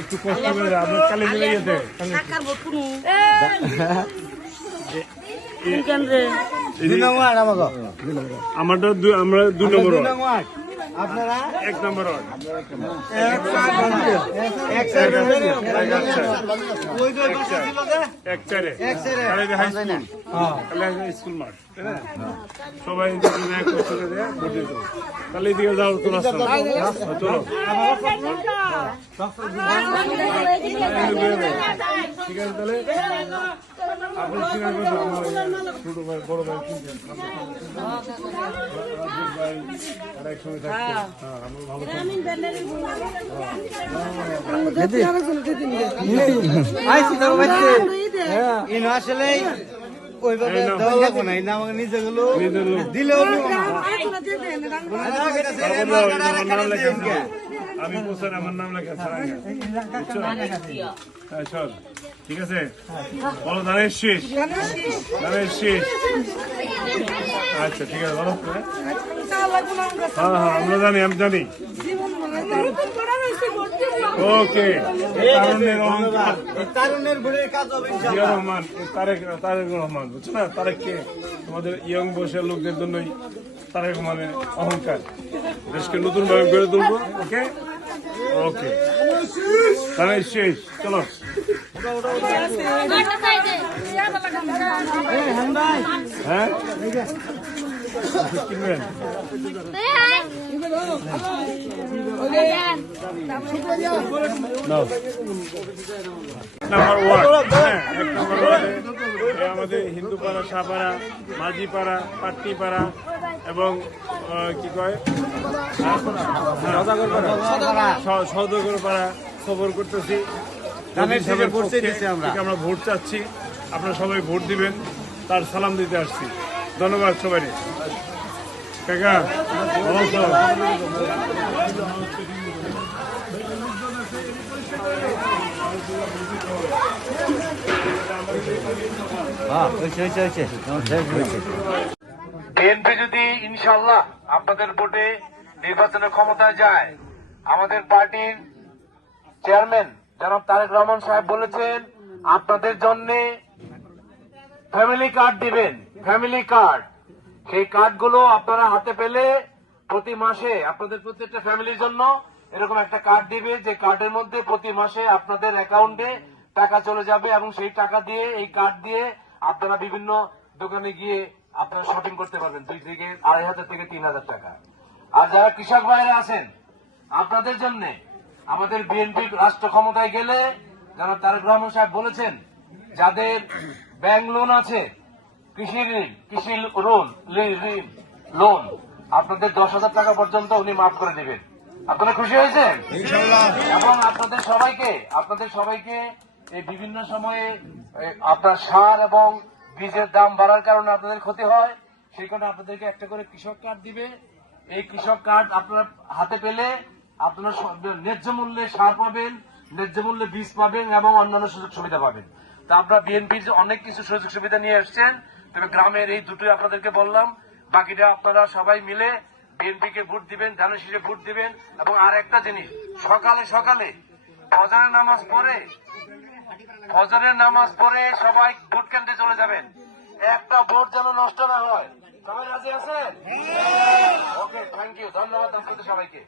একটু কষ্ট করে আপনার কালি মিলে গেছে আমারটা আমরা 2 নম্বর আপনারা 1 নম্বর স্কুল মাঠ সবাই তাহলে এদিকে যাও তো রাস্তা চলো ঠিক আছে তাহলে আপনি চিনার কথা আমার ছোট ভাই বড় ভাই চিনছেন ভাই আর একসঙ্গে থাকছে আমরা ভালো আসলে ওইভাবে দেওয়া লাগবে না আমাকে নিজে গুলো দিলেও আমি বলছেন আমার নাম লেখা চল ঠিক আছে বলো ধানের শেষ আচ্ছা ঠিক আছে বলো হ্যাঁ আমরা জানি আমি জানি ওকে রহমান তারেক রহমান বুঝছো না তারেককে আমাদের ইয়ং বয়সের লোকদের জন্যই তারেক রহমানের অহংকার দেশকে নতুন ভাবে গড়ে তুলবো ওকে ওকে তাহলে শেষ চলো হ্যাঁ কিনবেন আমাদের হিন্দুপাড়া সাপাড়া মাঝিপাড়া পাট্টিপাড়া এবং কি কয় সৌদাগর পাড়া খবর করতেছি আমরা ভোট চাচ্ছি আপনারা সবাই ভোট দিবেন তার সালাম দিতে আসছি ধন্যবাদ সবাই কাকা বিএনপি যদি ইনশাল্লাহ আপনাদের ভোটে নির্বাচনের ক্ষমতায় যায়, আমাদের পার্টির চেয়ারম্যান জনাব তারেক রহমান সাহেব বলেছেন আপনাদের জন্য ফ্যামিলি কার্ড দিবেন। ফ্যামিলি কার্ড, সেই কার্ডগুলো আপনারা হাতে পেলে প্রতি মাসে আপনাদের প্রত্যেকটা ফ্যামিলির জন্য এরকম একটা কার্ড দিবে, যে কার্ডের মধ্যে প্রতি মাসে আপনাদের অ্যাকাউন্টে টাকা চলে যাবে এবং সেই টাকা দিয়ে এই কার্ড দিয়ে আপনারা বিভিন্ন দোকানে গিয়ে আপনারা শপিং করতে পারবেন 2 থেকে 2,500 থেকে 3,000 টাকা। আর যারা কৃষক ভাইরা আছেন আপনাদের জন্য আমাদের বিএনপি রাষ্ট্র ক্ষমতায় গেলে যারা তারেক রহমান সাহেব বলেছেন যাদের ব্যাংক লোন আছে, কৃষি লোন আপনাদের 10,000 টাকা পর্যন্ত উনি মাফ করে দিবেন। আপনারা খুশি হয়েছেন? এবং আপনাদের সবাইকে এই বিভিন্ন সময়ে আপনার সার এবং বীজের দাম বাড়ার কারণে আপনাদের ক্ষতি হয়, সেই কারণে আপনাদেরকে একটা করে কৃষক কার্ড দিবে। এই কৃষক কার্ড আপনার হাতে পেলে আপনারা ন্যায্য মূল্যে সার পাবেন, ন্যায্য মূল্যে বীজ পাবেন এবং অন্যান্য সুযোগ সুবিধা পাবেন। তা আপনারা বিএনপির অনেক কিছু সুযোগ সুবিধা নিয়ে এসছেন, তবে গ্রামের এই দুটোই আপনাদেরকে বললাম, বাকিটা আপনারা সবাই মিলে বিএনপিকে ভোট দিবেন, ধানের শীষে ভোট দিবেন। এবং আর একটা জিনিস, সকালে ফজরের নামাজ পড়ে সবাই ভোট কেন্দ্রে চলে যাবেন, একটা ভোট যেন নষ্ট না হয়। সবাই রাজি আছেন? ওকে, থ্যাংক ইউ, ধন্যবাদ আপনাদের সবাইকে।